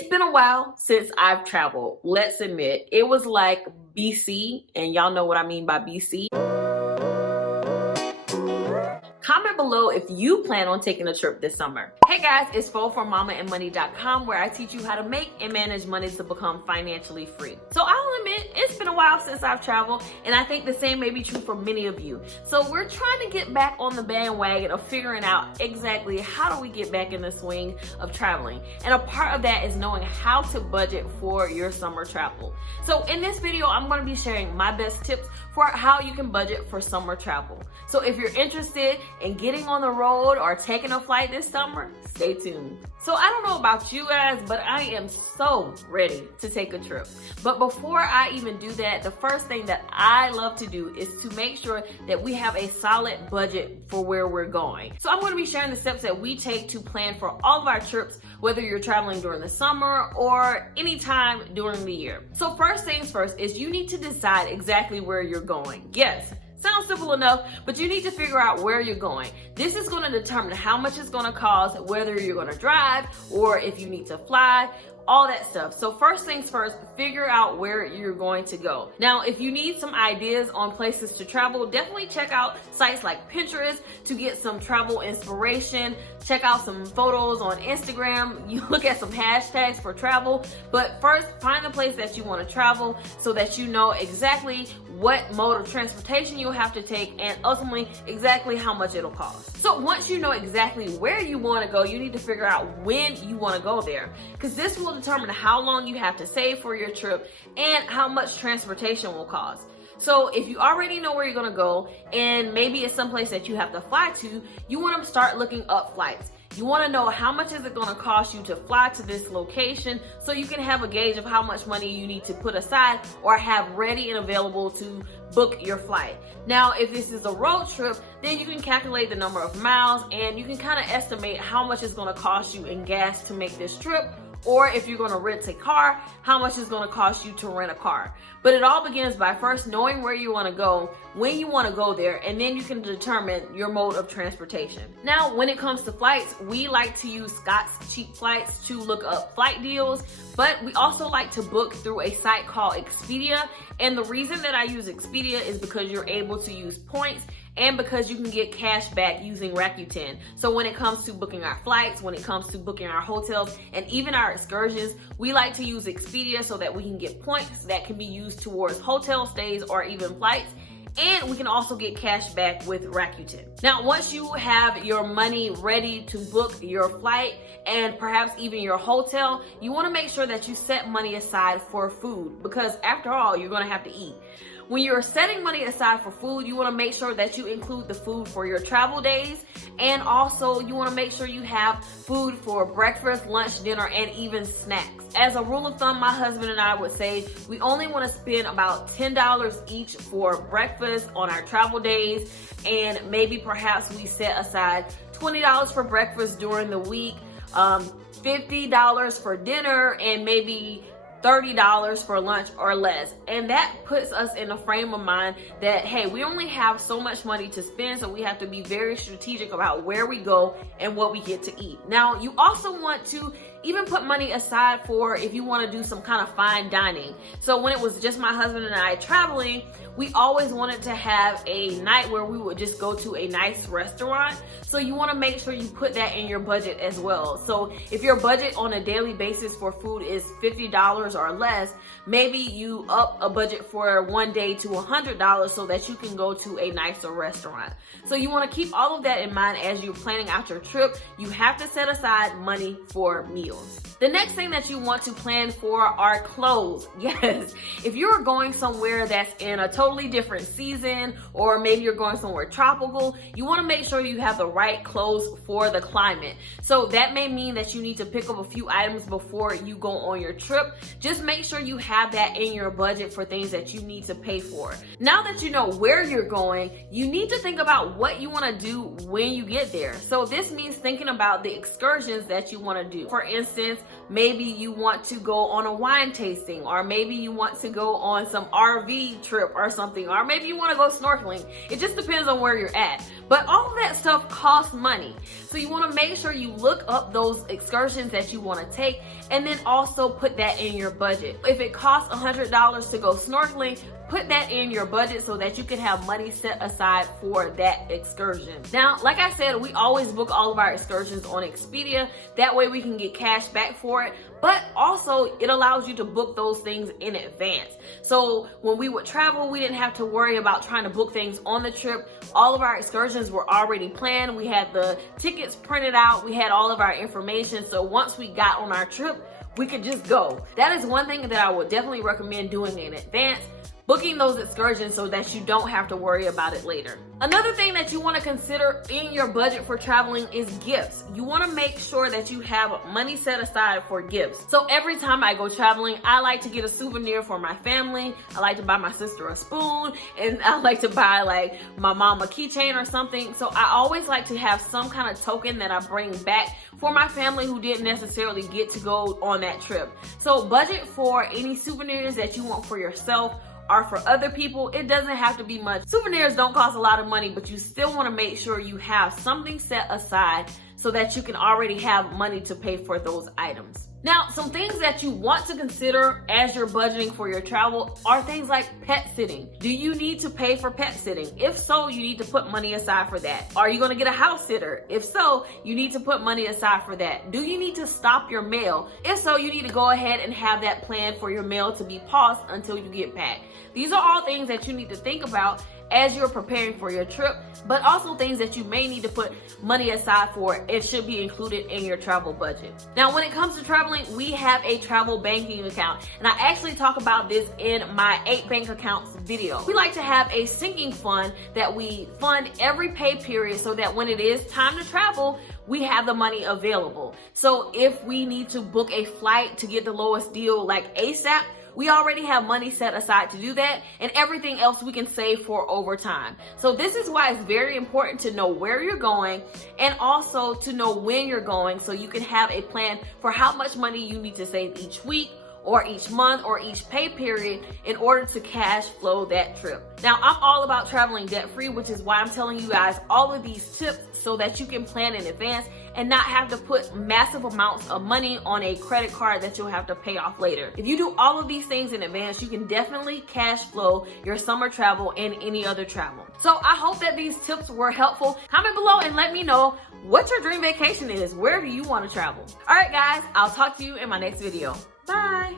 It's been a while since I've traveled. Let's admit, it was like BC, and y'all know what I mean by BC. Comment below if you plan on taking a trip this summer. Hey guys, it's Fo from mamaandmoney.com, where I teach you how to make and manage money to become financially free. So I'll admit, it's been a while since I've traveled, and I think the same may be true for many of you. So we're trying to get back on the bandwagon of figuring out exactly how do we get back in the swing of traveling. And a part of that is knowing how to budget for your summer travel. So in this video, I'm going to be sharing my best tips for how you can budget for summer travel. So if you're interested in getting on the road or taking a flight this summer, stay tuned. So I don't know about you guys, but I am so ready to take a trip. But before I even do that, the first thing that I love to do is to make sure that we have a solid budget for where we're going. So I'm going to be sharing the steps that we take to plan for all of our trips, whether you're traveling during the summer or anytime during the year. So first things first is you need to decide exactly where you're going. Yes. Sounds simple enough, but you need to figure out where you're going. This is going to determine how much it's going to cost, whether you're going to drive or if you need to fly, all that stuff. So first things first, figure out where you're going to go. Now, if you need some ideas on places to travel, definitely check out sites like Pinterest to get some travel inspiration. Check out some photos on Instagram. You look at some hashtags for travel, but first find the place that you want to travel so that you know exactly what mode of transportation you'll have to take and ultimately exactly how much it'll cost. So once you know exactly where you want to go, you need to figure out when you want to go there, because this will determine how long you have to save for your trip and how much transportation will cost. So if you already know where you're going to go and maybe it's someplace that you have to fly to, you want to start looking up flights. You want to know how much is it going to cost you to fly to this location so you can have a gauge of how much money you need to put aside or have ready and available to book your flight. Now, if this is a road trip, then you can calculate the number of miles and you can kind of estimate how much it's going to cost you in gas to make this trip. Or if you're going to rent a car, how much it's going to cost you to rent a car. But it all begins by first knowing where you want to go, when you want to go there, and then you can determine your mode of transportation. Now, when it comes to flights, we like to use Scott's Cheap Flights to look up flight deals, but we also like to book through a site called Expedia. And the reason that I use Expedia is because you're able to use points and because you can get cash back using Rakuten. So when it comes to booking our flights, when it comes to booking our hotels, and even our excursions, we like to use Expedia so that we can get points that can be used towards hotel stays or even flights. And we can also get cash back with Rakuten. Now, once you have your money ready to book your flight and perhaps even your hotel, you want to make sure that you set money aside for food, because after all, you're going to have to eat. When you're setting money aside for food, you want to make sure that you include the food for your travel days. And also you want to make sure you have food for breakfast, lunch, dinner, and even snacks. As a rule of thumb, my husband and I would say we only want to spend about $10 each for breakfast on our travel days. And maybe perhaps we set aside $20 for breakfast during the week, $50 for dinner, and maybe $30 for lunch or less. And that puts us in a frame of mind that, hey, we only have so much money to spend, so we have to be very strategic about where we go and what we get to eat. Now, you also want to even put money aside for if you want to do some kind of fine dining. So when it was just my husband and I traveling, we always wanted to have a night where we would just go to a nice restaurant. So you want to make sure you put that in your budget as well. So if your budget on a daily basis for food is $50 or less, maybe you up a budget for one day to $100 so that you can go to a nicer restaurant. So you want to keep all of that in mind as you're planning out your trip. You have to set aside money for meals. The next thing that you want to plan for are clothes. Yes, if you're going somewhere that's in a totally different season, or maybe you're going somewhere tropical, you want to make sure you have the right clothes for the climate. So that may mean that you need to pick up a few items before you go on your trip. Just make sure you have that in your budget for things that you need to pay for. Now that you know where you're going, you need to think about what you want to do when you get there. So this means thinking about the excursions that you want to do. For instance, maybe you want to go on a wine tasting, or maybe you want to go on some RV trip or something, or maybe you want to go snorkeling. It just depends on where you're at. But all of that stuff costs money. So you want to make sure you look up those excursions that you want to take, and then also put that in your budget. If it costs $100 to go snorkeling, put that in your budget so that you can have money set aside for that excursion. Now, like I said, we always book all of our excursions on Expedia. That way we can get cash back for it. But also it allows you to book those things in advance. So when we would travel, we didn't have to worry about trying to book things on the trip. All of our excursions were already planned. We had the tickets printed out. We had all of our information. So once we got on our trip, we could just go. That is one thing that I would definitely recommend doing in advance. Booking those excursions so that you don't have to worry about it later. Another thing that you want to consider in your budget for traveling is gifts. You want to make sure that you have money set aside for gifts. So every time I go traveling, I like to get a souvenir for my family. I like to buy my sister a spoon, and I like to buy like my mom a keychain or something. So I always like to have some kind of token that I bring back for my family who didn't necessarily get to go on that trip. So budget for any souvenirs that you want for yourself or for other people. It doesn't have to be much. Souvenirs don't cost a lot of money, but you still want to make sure you have something set aside so that you can already have money to pay for those items. Now, some things that you want to consider as you're budgeting for your travel are things like pet sitting. Do you need to pay for pet sitting? If so, you need to put money aside for that. Are you going to get a house sitter? If so, you need to put money aside for that. Do you need to stop your mail? If so, you need to go ahead and have that plan for your mail to be paused until you get back. These are all things that you need to think about as you're preparing for your trip, but also things that you may need to put money aside for. It should be included in your travel budget. Now, when it comes to traveling, we have a travel banking account, and I actually talk about this in my 8 bank accounts video. We like to have a sinking fund that we fund every pay period so that when it is time to travel, we have the money available. So if we need to book a flight to get the lowest deal like ASAP, we already have money set aside to do that, and everything else we can save for over time. So this is why it's very important to know where you're going and also to know when you're going so you can have a plan for how much money you need to save each week or each month or each pay period in order to cash flow that trip. Now, I'm all about traveling debt-free, which is why I'm telling you guys all of these tips so that you can plan in advance and not have to put massive amounts of money on a credit card that you'll have to pay off later. If you do all of these things in advance, you can definitely cash flow your summer travel and any other travel. So I hope that these tips were helpful. Comment below and let me know what your dream vacation is. Where do you want to travel? All right, guys, I'll talk to you in my next video. Bye.